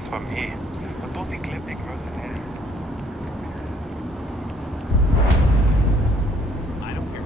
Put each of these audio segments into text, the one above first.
this for me. But those ecliptic mercenaries. I don't care.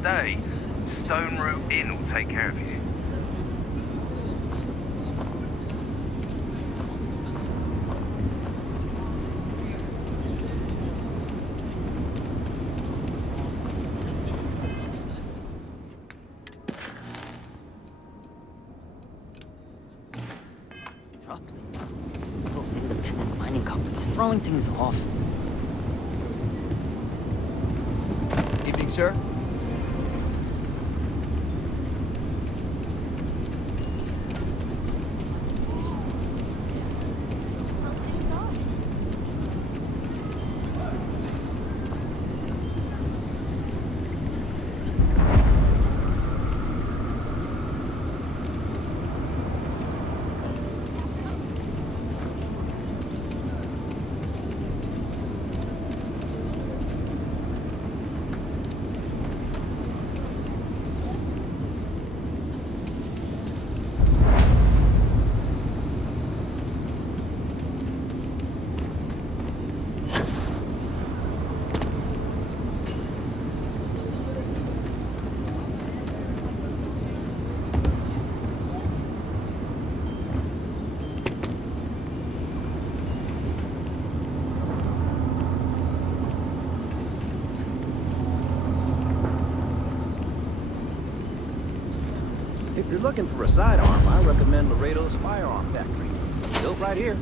Stay. Stone Route Inn will take care of you. It's those independent mining companies throwing things off. Evening, sir. If you're looking for a sidearm, I recommend Laredo's Firearm Factory. Built right here.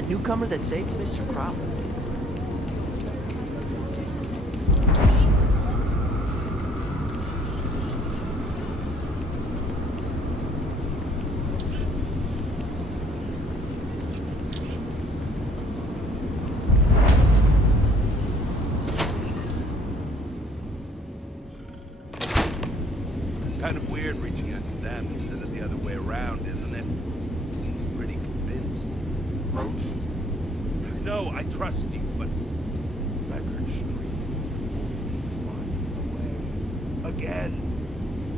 that newcomer that saved Mr. Crop? Kind of weird reaching out to them instead of the other way around, isn't it? Pretty convinced. Roach? No, I trust you, but record stream. Away. Again.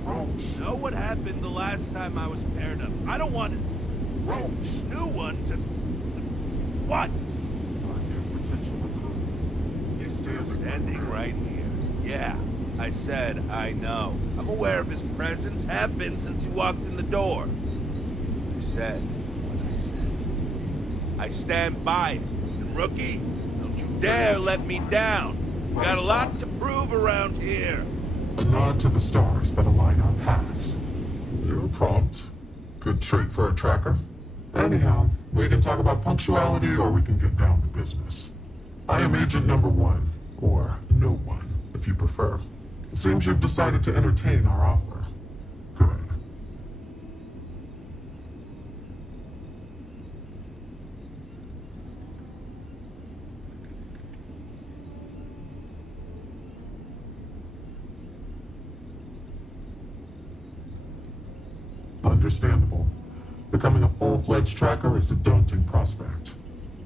Roach! Know what happened the last time I was paired up? I don't want Roach! this new one to... What? Our new potential recruit. He's Standing right here. Yeah, I said I know. I'm aware of his presence, have been since he walked in the door. I said what I said. I stand by it. And rookie, don't you dare let me down. Got a lot to prove around here. A nod to the stars that align our paths. You're prompt. Good trait for a tracker. Anyhow, we can talk about punctuality or we can get down to business. I am Agent Number 1, or No One, if you prefer. It seems you've decided to entertain our offer. Good. Understandable. Becoming a full-fledged tracker is a daunting prospect.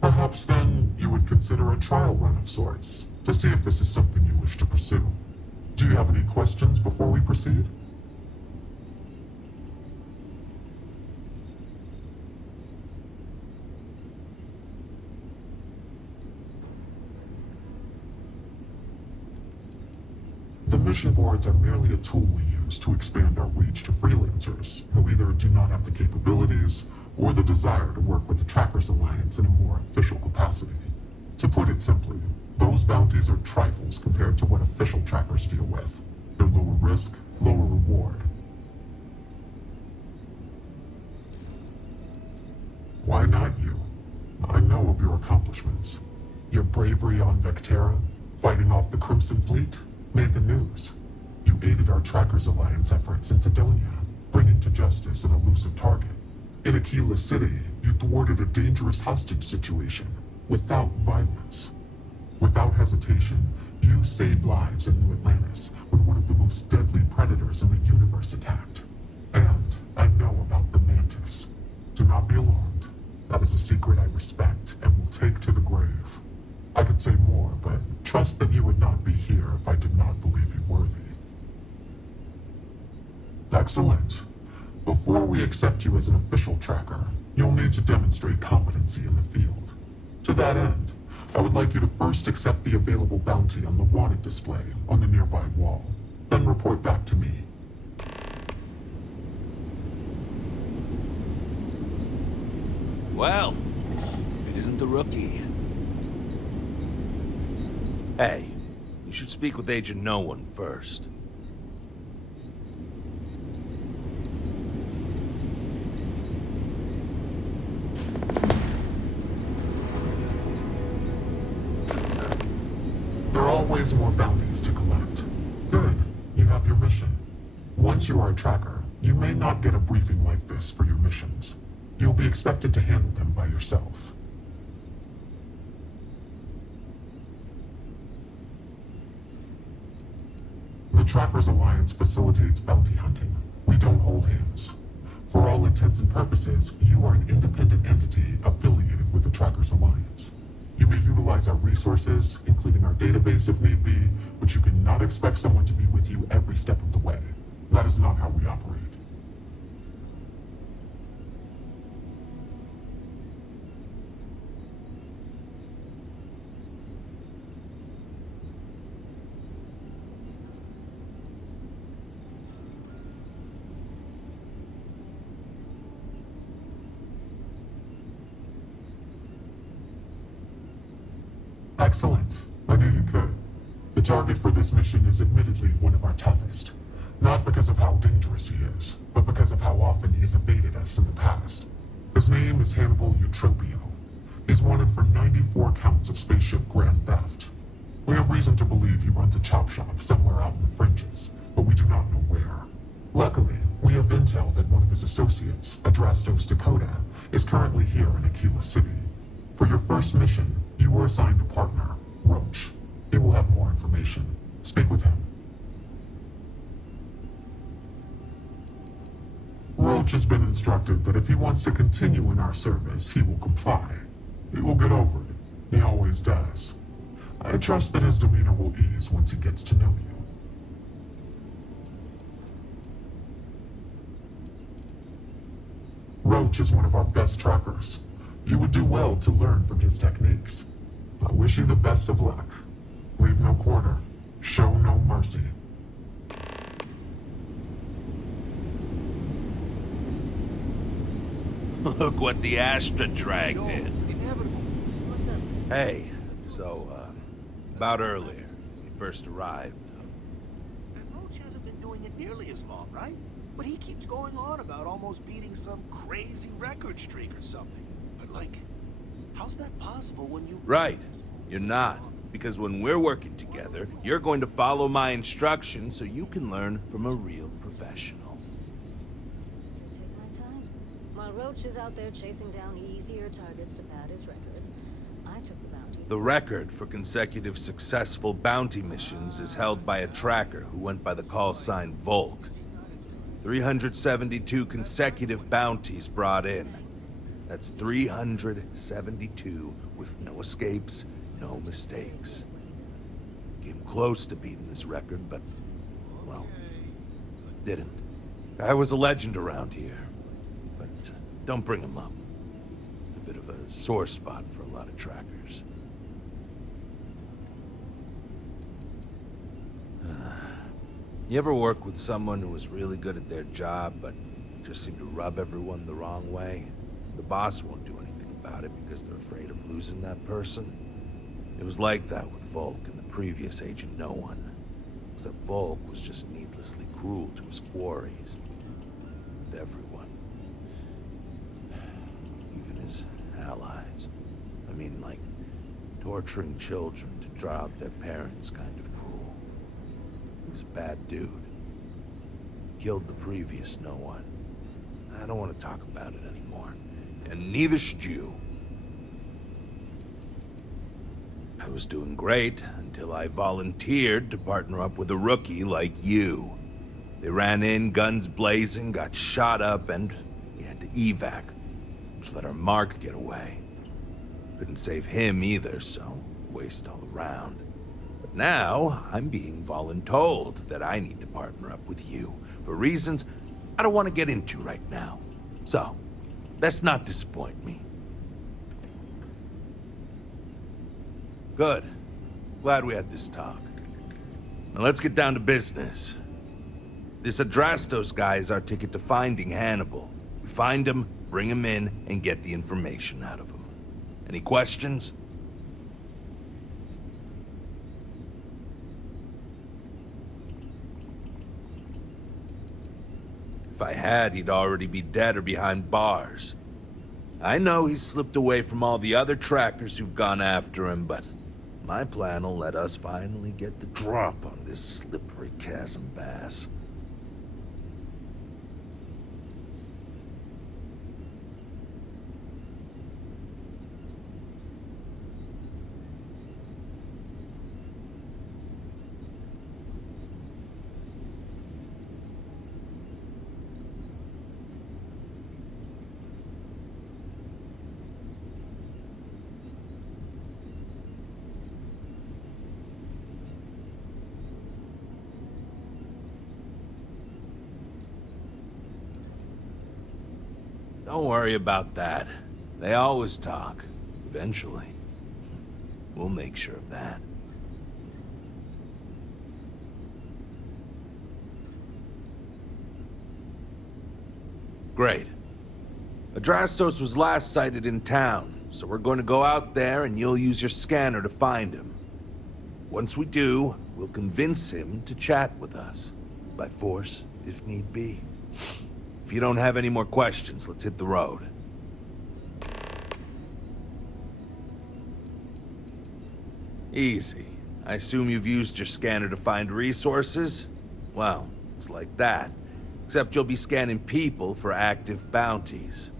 Perhaps then you would consider a trial run of sorts, to see if this is something you wish to pursue. Do you have any questions before we proceed? The mission boards are merely a tool we use to expand our reach to freelancers who either do not have the capabilities or the desire to work with the Trackers Alliance in a more official capacity. To put it simply, those bounties are trifles compared to what official trackers deal with. They're lower risk, lower reward. Why not you? I know of your accomplishments. Your bravery on Vectera, fighting off the Crimson Fleet, made the news. You aided our Trackers Alliance efforts in Sidonia, bringing to justice an elusive target. In Aquila City, you thwarted a dangerous hostage situation, without violence. Without hesitation, you saved lives in New Atlantis when one of the most deadly predators in the universe attacked. And I know about the Mantis. Do not be alarmed. That is a secret I respect and will take to the grave. I could say more, but trust that you would not be here if I did not believe you worthy. Excellent. Before we accept you as an official tracker, you'll need to demonstrate competency in the field. To that end, I would like you to first accept the available bounty on the wanted display on the nearby wall, then report back to me. Well, if it isn't the rookie. Hey, you should speak with Agent No One first. There are always more bounties to collect. Good, you have your mission. Once you are a tracker, you may not get a briefing like this for your missions. You'll be expected to handle them by yourself. The Trackers Alliance facilitates bounty hunting. We don't hold hands. For all intents and purposes, you are an independent entity affiliated with the Trackers Alliance. You may utilize our resources, including our database if need be, but you cannot expect someone to be with you every step of the way. That is not how we operate. Excellent. I knew you could. The target for this mission is admittedly one of our toughest. Not because of how dangerous he is, but because of how often he has evaded us in the past. His name is Hannibal Eutropio. He's wanted for 94 counts of spaceship grand theft. We have reason to believe he runs a chop shop somewhere out in the fringes, but we do not know where. Luckily, we have intel that one of his associates, Adrastos Dakota, is currently here in Aquila City. For your first mission, you were assigned a partner, Roach. He will have more information. Speak with him. Roach has been instructed that if he wants to continue in our service, he will comply. He will get over it. He always does. I trust that his demeanor will ease once he gets to know you. Roach is one of our best trackers. You would do well to learn from his techniques. I wish you the best of luck. Leave no quarter. Show no mercy. Look what the Astra dragged in. What's up? Hey, so, about earlier, when he first arrived. And Roach hasn't been doing it nearly as long, right? But he keeps going on about almost beating some crazy record streak or something. But like, how's that possible when you... Right, you're not. Because when we're working together, you're going to follow my instructions so you can learn from a real professional. Take my time. While Roach is out there chasing down easier targets to pad his record, I took the bounty. The record for consecutive successful bounty missions is held by a tracker who went by the call sign Volk. 372 consecutive bounties brought in. That's 372 with no escapes, no mistakes. Came close to beating this record, but, well, didn't. I was a legend around here, but don't bring him up. It's a bit of a sore spot for a lot of trackers. You ever work with someone who was really good at their job, but just seemed to rub everyone the wrong way? The boss won't do anything about it because they're afraid of losing that person. It was like that with Volk and the previous Agent No One. Except Volk was just needlessly cruel to his quarries. And everyone. Even his allies. I mean, like, torturing children to draw out their parents kind of cruel. He was a bad dude. Killed the previous No One. I don't want to talk about it anymore. And neither should you. I was doing great until I volunteered to partner up with a rookie like you. They ran in, guns blazing, got shot up, and we had to evac, which let our mark get away. Couldn't save him either, so waste all around. But now, I'm being voluntold that I need to partner up with you, for reasons I don't want to get into right now. So, let's not disappoint me. Good. Glad we had this talk. Now let's get down to business. This Adrastos guy is our ticket to finding Hannibal. We find him, bring him in, and get the information out of him. Any questions? If I had, he'd already be dead or behind bars. I know he's slipped away from all the other trackers who've gone after him, but my plan will let us finally get the drop on this slippery chasm bass. Don't worry about that. They always talk. Eventually. We'll make sure of that. Great. Adrastos was last sighted in town, so we're going to go out there and you'll use your scanner to find him. Once we do, we'll convince him to chat with us. By force, if need be. If you don't have any more questions, let's hit the road. Easy. I assume you've used your scanner to find resources? Well, it's like that. Except you'll be scanning people for active bounties.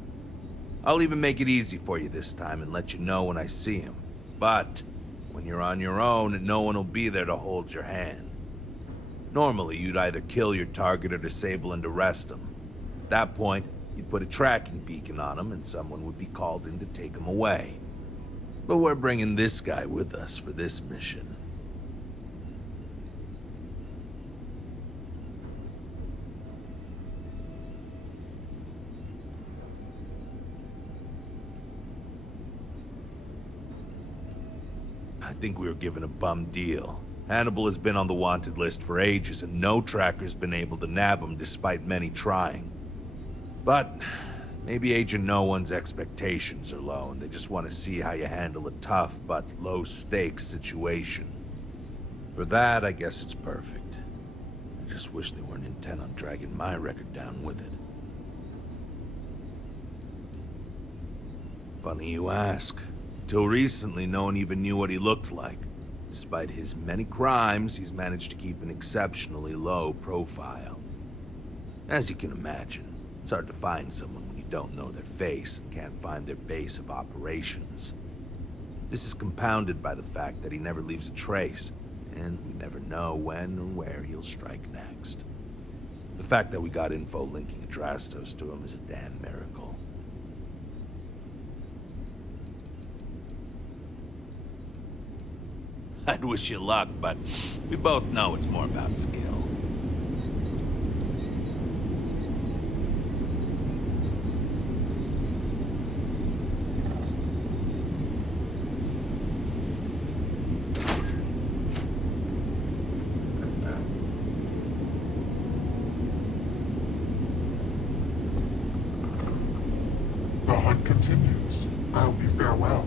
I'll even make it easy for you this time and let you know when I see him. But when you're on your own, no one will be there to hold your hand. Normally, you'd either kill your target or disable and arrest him. At that point, you'd put a tracking beacon on him and someone would be called in to take him away. But we're bringing this guy with us for this mission. I think we were given a bum deal. Hannibal has been on the wanted list for ages, and no tracker's been able to nab him despite many trying. But maybe Agent No One's expectations are low, and they just want to see how you handle a tough but low-stakes situation. For that, I guess it's perfect. I just wish they weren't intent on dragging my record down with it. Funny you ask. Till recently, no one even knew what he looked like. Despite his many crimes, he's managed to keep an exceptionally low profile. As you can imagine, it's hard to find someone when you don't know their face and can't find their base of operations. This is compounded by the fact that he never leaves a trace, and we never know when or where he'll strike next. The fact that we got info linking Adrastos to him is a damn miracle. I'd wish you luck, but we both know it's more about skill. The hunt continues. I'll be farewell.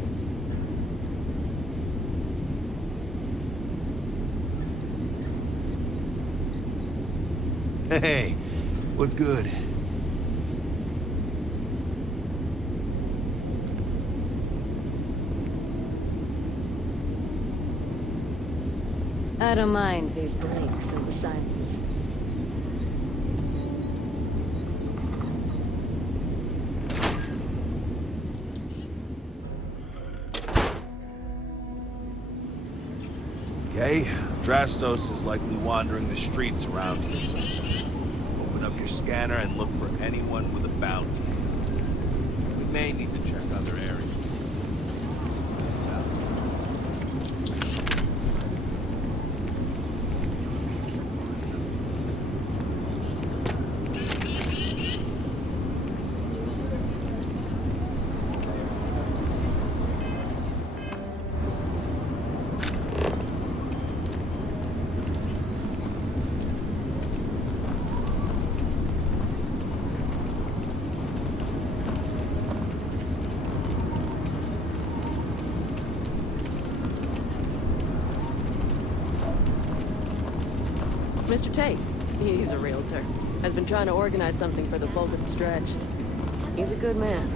Hey, what's good? I don't mind these breaks in the silence. Okay, Adrastos is likely wandering the streets around here somewhere. Open up your scanner and look for anyone with a bounty. We may need to check other areas. Mr. Tate, he's a realtor, has been trying to organize something for the Vulcan stretch. He's a good man.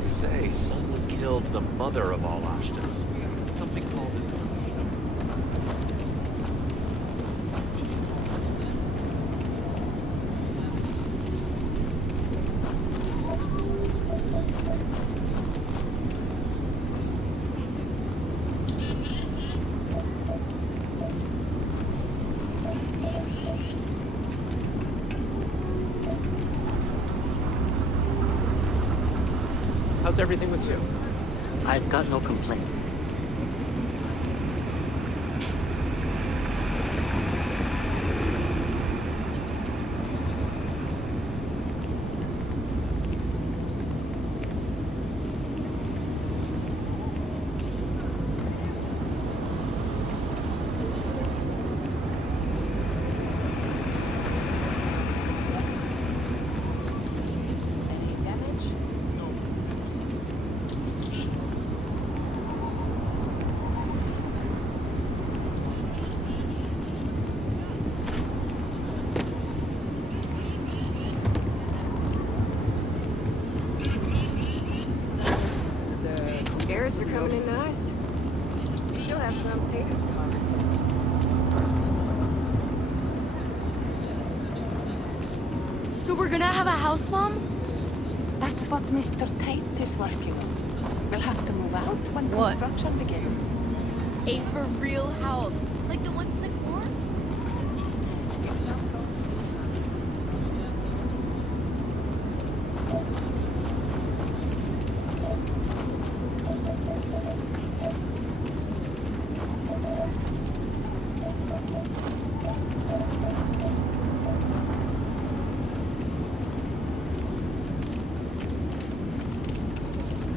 They say someone killed the mother of all Ashtas. Something called it. How's everything with you? I've got no complaints. birds are coming in nice. We still have some potatoes to harvest. So we're gonna have a house, Mom? That's what Mr. Tate is working on. We'll have to move out when What? construction begins. A for real house. Like the ones in the core?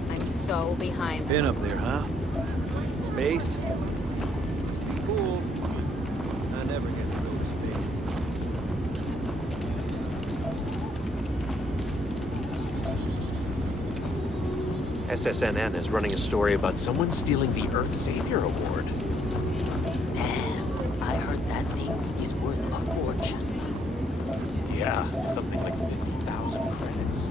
I'm so behind. Been up there, huh? Space? Must be cool. I never get to go to space. SSNN is running a story about someone stealing the Earth Savior Award. I heard that thing is worth a fortune. Yeah, something like 50,000 credits.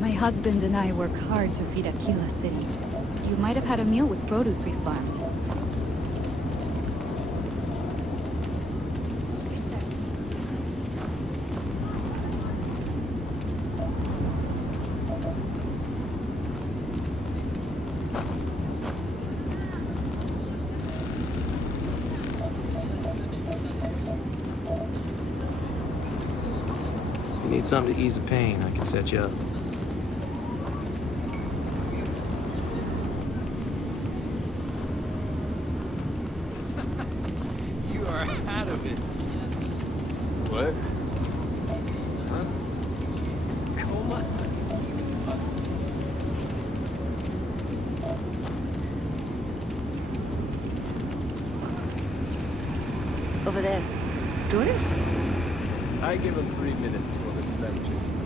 My husband and I work hard to feed Aquila City. You might have had a meal with produce we farmed. If you need something to ease the pain, I can set you up. You are out of it. What? Huh? Coma? Over there. Tourist? I give him 3 minutes before the sled chases him.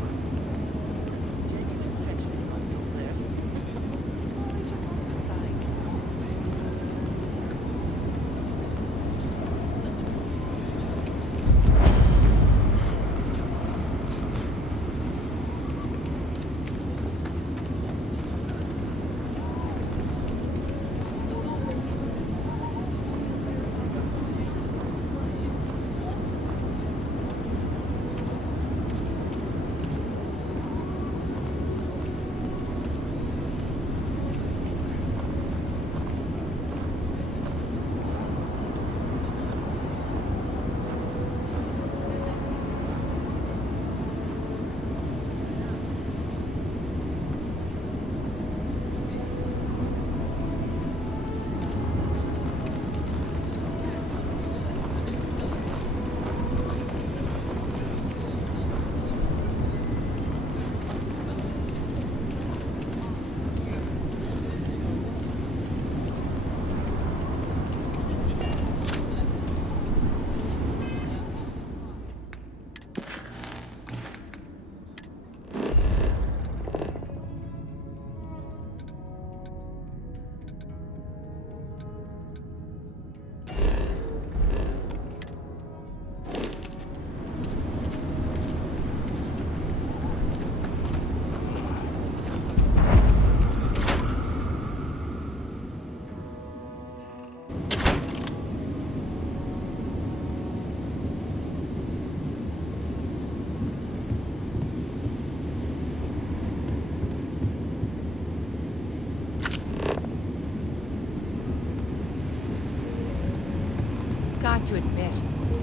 Got to admit,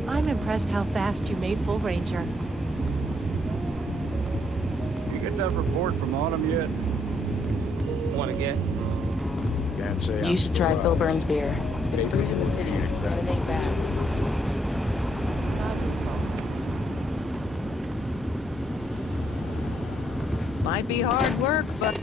I'm impressed how fast you made Full Ranger. You get that report from Autumn yet? Want to get? Can't say. You should try Phil Burns' beer. It's brewed in the city, and it ain't bad. Might be hard work, but...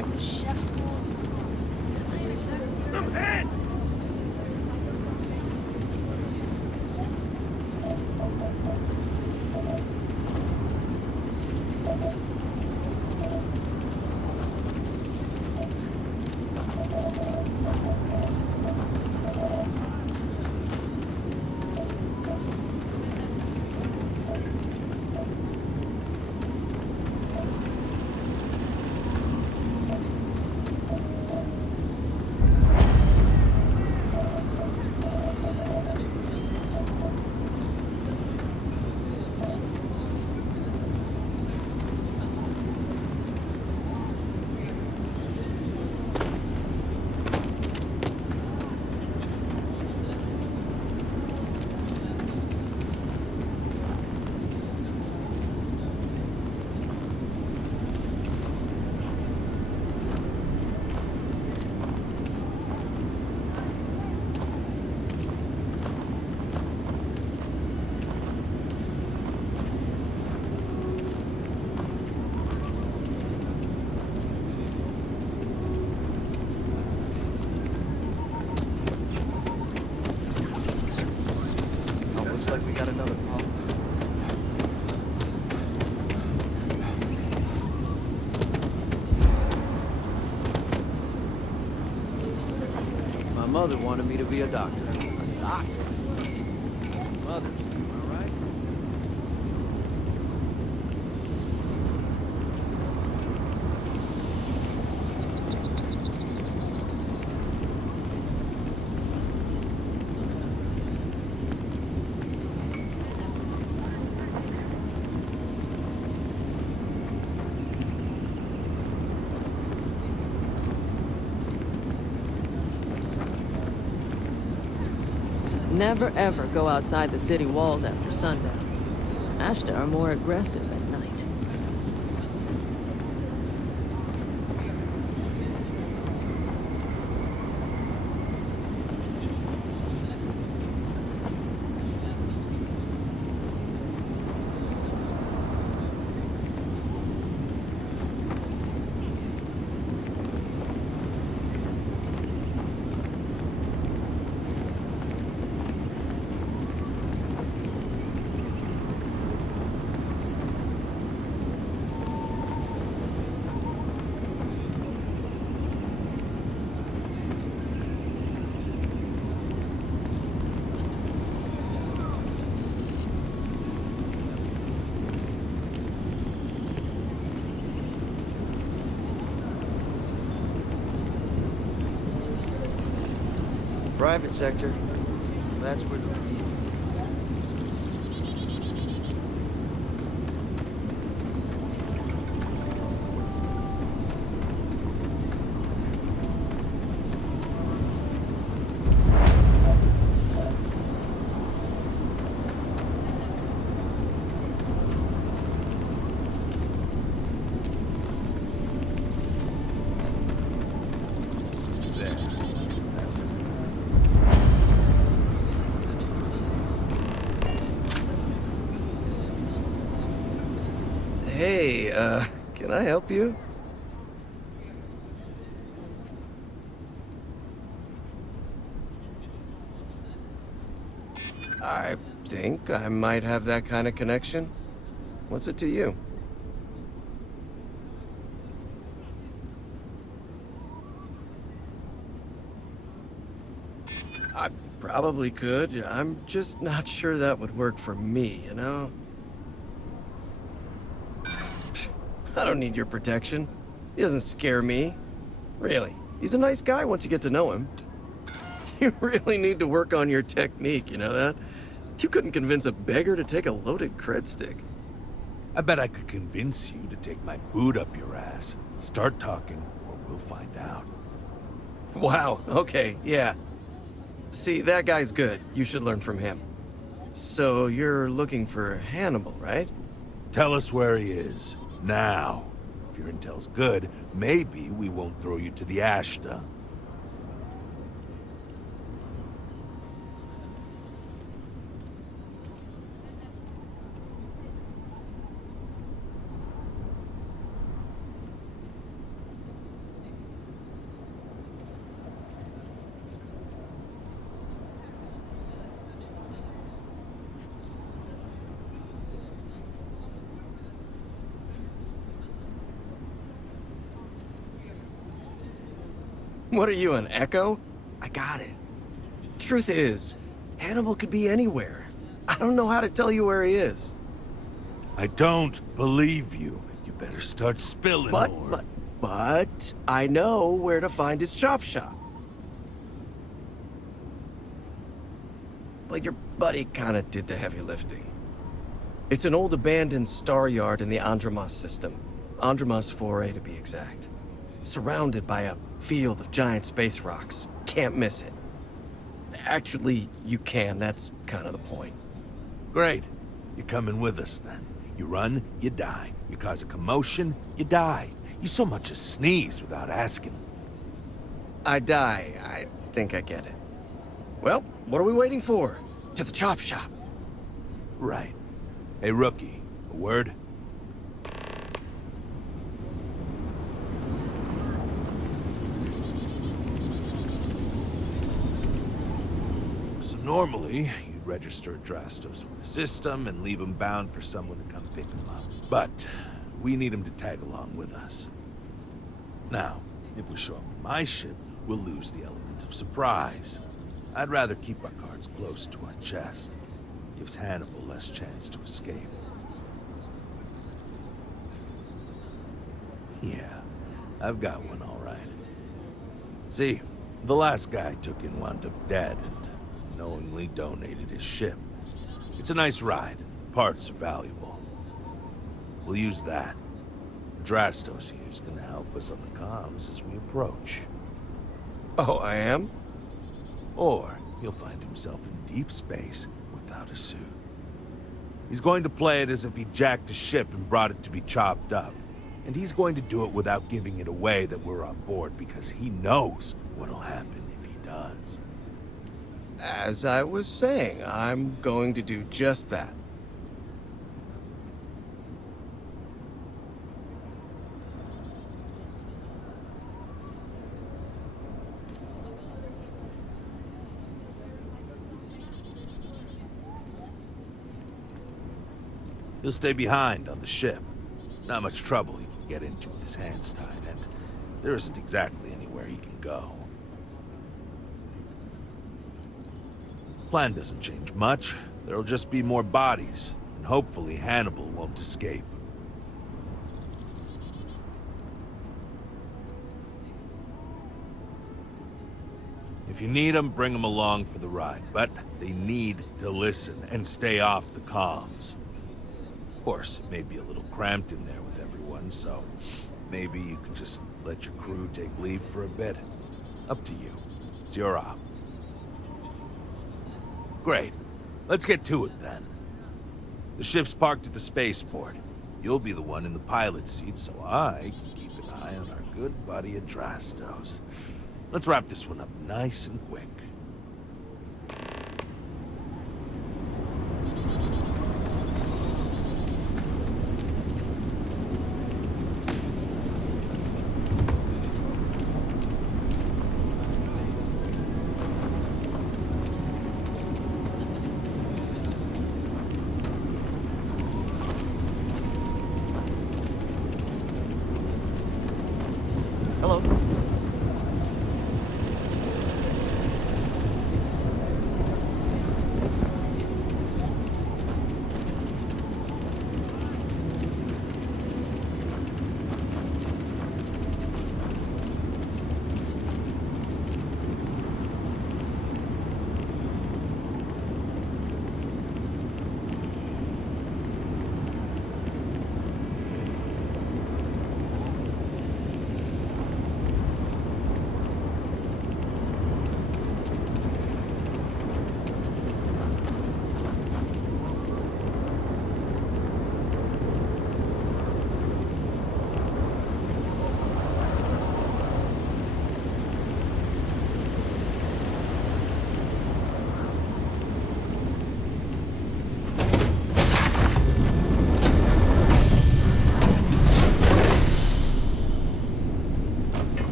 went to chef school. I'm hit! Looks like we got another problem. My mother wanted me to be a doctor. A doctor? Mother, am I right? Never ever go outside the city walls after sundown. Ashta are more aggressive at night. Private sector. That's where the... Hey, can I help you? I think I might have that kind of connection. What's it to you? I probably could. I'm just not sure that would work for me, you know? I don't need your protection. He doesn't scare me. Really. He's a nice guy once you get to know him. You really need to work on your technique, you know that? You couldn't convince a beggar to take a loaded cred stick. I bet I could convince you to take my boot up your ass. Start talking, or we'll find out. Wow, okay, yeah. See, that guy's good. You should learn from him. So, you're looking for Hannibal, right? Tell us where he is. Now. If your intel's good, maybe we won't throw you to the Ashta. What are you, an echo? I got it. Truth is, Hannibal could be anywhere. I don't know how to tell you where he is. I don't believe you. You better start spilling more. But I know where to find his chop shop. Well, your buddy kinda did the heavy lifting. It's an old abandoned star yard in the Andromos system. Andromos 4A to be exact. Surrounded by a field of giant space rocks. Can't miss it. Actually, you can. That's kind of the point. Great. You're coming with us then. You run, you die. You cause a commotion, you die. You so much as sneeze without asking. I die. I think I get it. Well, what are we waiting for? To the chop shop. Right. Hey, rookie. A word? So normally, you'd register Drastos with the system and leave him bound for someone to come pick him up. But we need him to tag along with us. Now, if we show up in my ship, we'll lose the element of surprise. I'd rather keep our cards close to our chest. Gives Hannibal less chance to escape. Yeah, I've got one all right. See, the last guy I took in wound up dead and knowingly donated his ship. It's a nice ride, and parts are valuable. We'll use that. Drastos here is gonna help us on the comms as we approach. Oh, I am? Or he'll find himself in deep space without a suit. He's going to play it as if he jacked a ship and brought it to be chopped up. And he's going to do it without giving it away that we're on board because he knows what'll happen if he does. As I was saying, I'm going to do just that. He'll stay behind on the ship. Not much trouble he can get into with his hands tied, and there isn't exactly anywhere he can go. Plan doesn't change much. There'll just be more bodies, and hopefully Hannibal won't escape. If you need them, bring them along for the ride, but they need to listen and stay off the comms. Of course, it may be a little cramped in there with everyone, so maybe you could just let your crew take leave for a bit. Up to you. It's your op. Great. Let's get to it then. The ship's parked at the spaceport. You'll be the one in the pilot's seat, so I can keep an eye on our good buddy Adrastos. Let's wrap this one up nice and quick. Hello.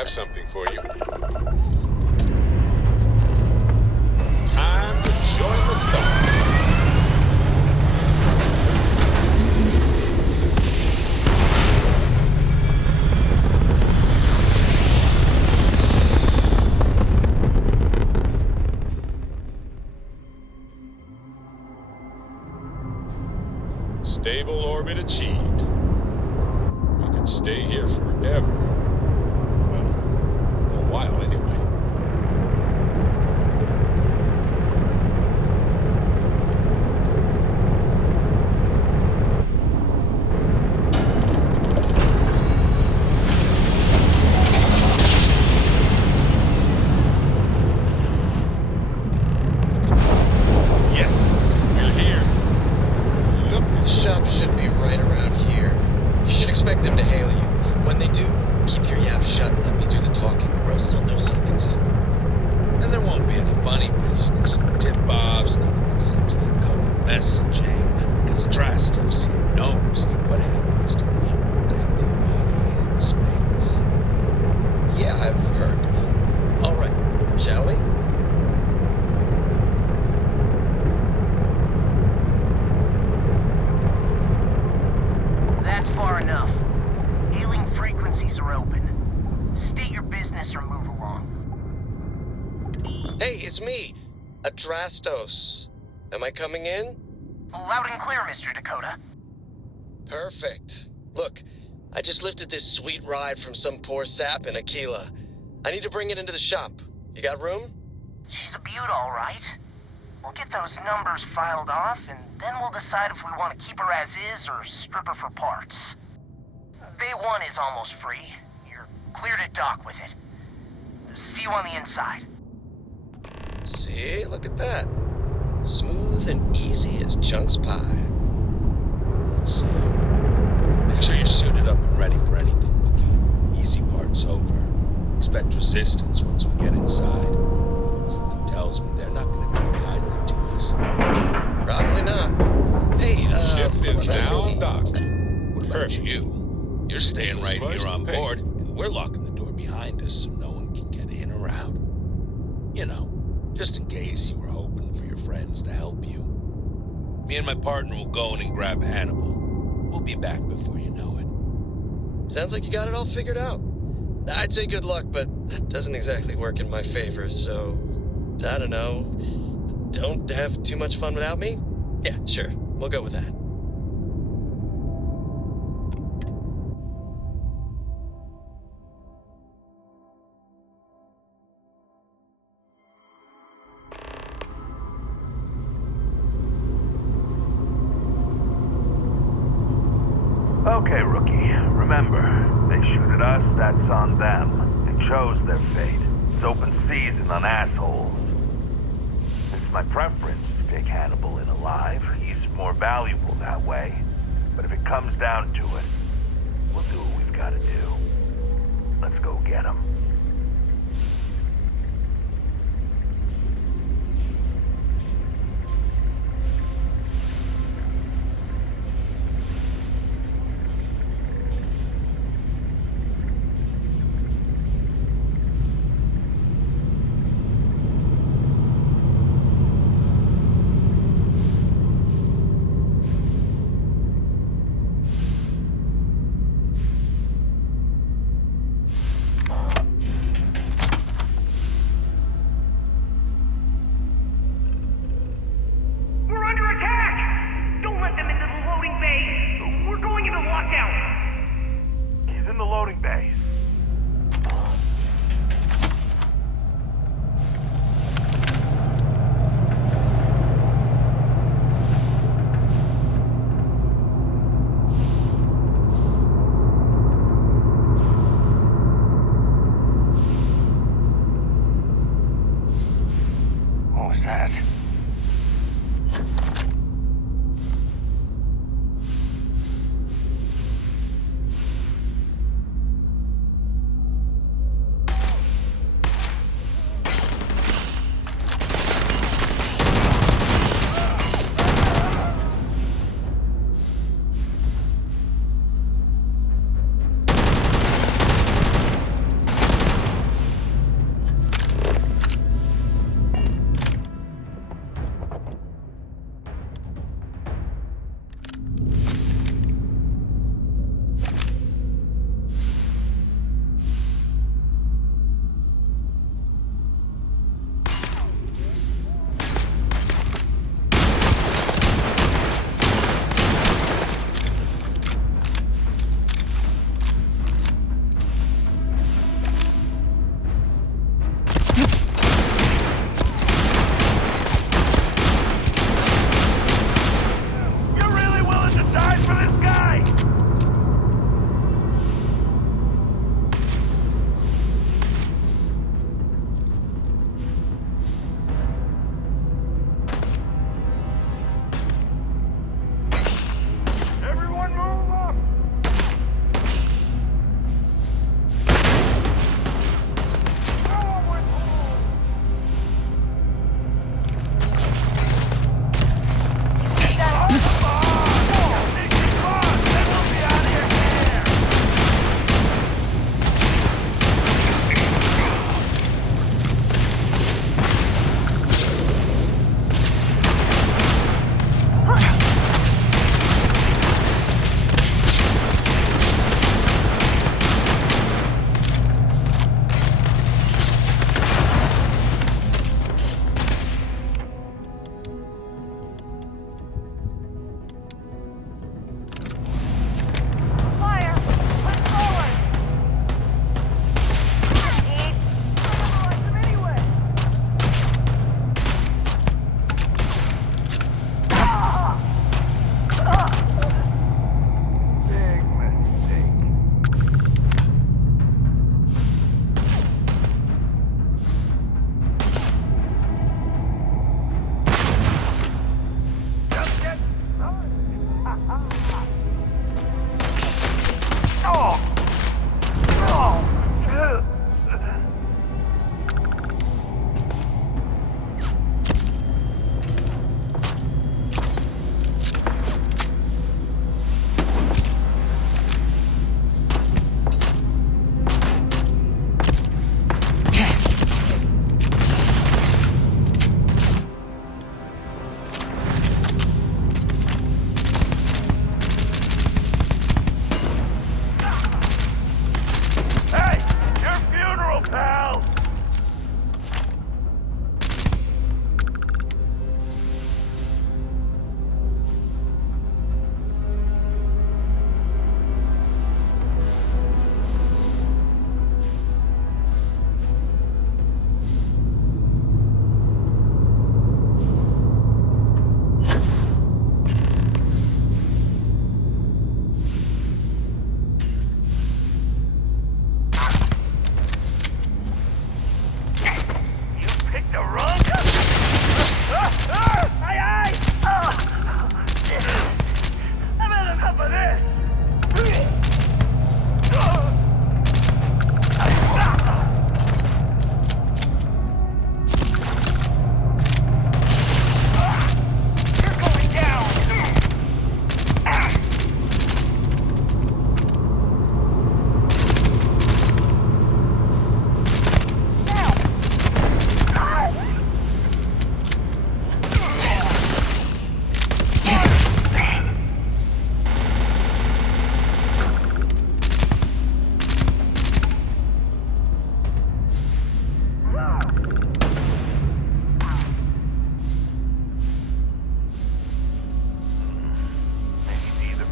have something for you. Time to join the stars. Stable orbit achieved. We could stay here forever. Well, for a while anyway. Yes, we're here. Look, The shop should be right around here. You should expect them to hail you. When they do, keep your yap shut and let me do the talking, or else they'll know something's up. And there won't be any funny business, no tip-offs, nothing that seems like coded messaging, because Drastos here knows what happens to an unprotected body in space. Yeah, I've heard. All right, shall we? That's far enough. Hailing frequencies are open. State your business or move along. Hey, it's me, Adrastos. Am I coming in? Loud and clear, Mr. Dakota. Perfect. Look, I just lifted this sweet ride from some poor sap in Aquila. I need to bring it into the shop. You got room? She's a beaut, all right. We'll get those numbers filed off, and then we'll decide if we want to keep her as is or strip her for parts. Bay 1 is almost free. You're clear to dock with it. See you on the inside. See, look at that. Smooth and easy as Chunk's pie. See. Make sure you're suited up and ready for anything, rookie. Easy part's over. Expect resistance once we get inside. Something tells me they're not going to take kindly to us. Probably not. Hey, ship is now docked. What about you? You're staying right here on board, and we're locking the door behind us so no one can get in or out. You know, just in case you were hoping for your friends to help you. Me and my partner will go in and grab Hannibal. We'll be back before you know it. Sounds like you got it all figured out. I'd say good luck, but that doesn't exactly work in my favor, so... I don't know. Don't have too much fun without me? Yeah, sure. We'll go with that. Okay, rookie. Remember, they shoot at us, that's on them. They chose their fate. It's open season on assholes. It's my preference to take Hannibal in alive. He's more valuable that way. But if it comes down to it, we'll do what we've got to do. Let's go get him.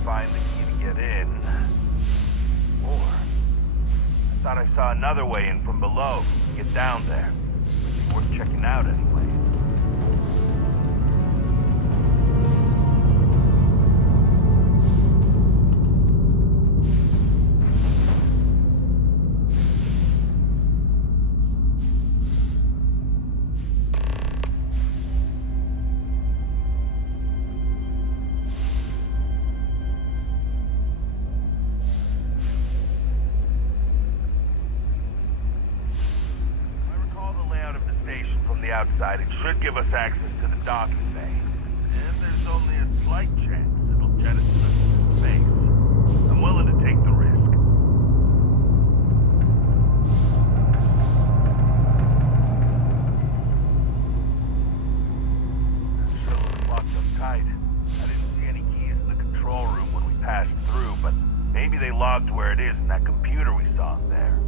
find the key to get in. Or, I thought I saw another way in from below to get down there. It's worth checking out anyway. From the outside, it should give us access to the docking bay. And there's only a slight chance it'll jettison us into space. I'm willing to take the risk. That sure looks locked up tight. I didn't see any keys in the control room when we passed through, but maybe they logged where it is in that computer we saw there.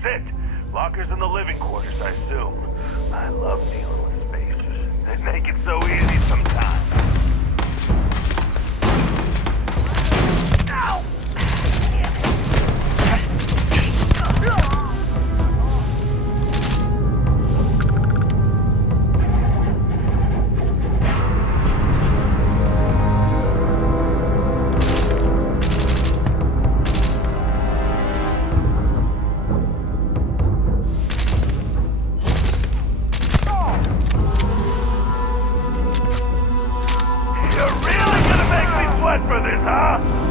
Sit. Lockers in the living quarters, I assume. I love dealing with spacers. They make it so easy sometimes. Ow! You're really gonna make me sweat for this, huh?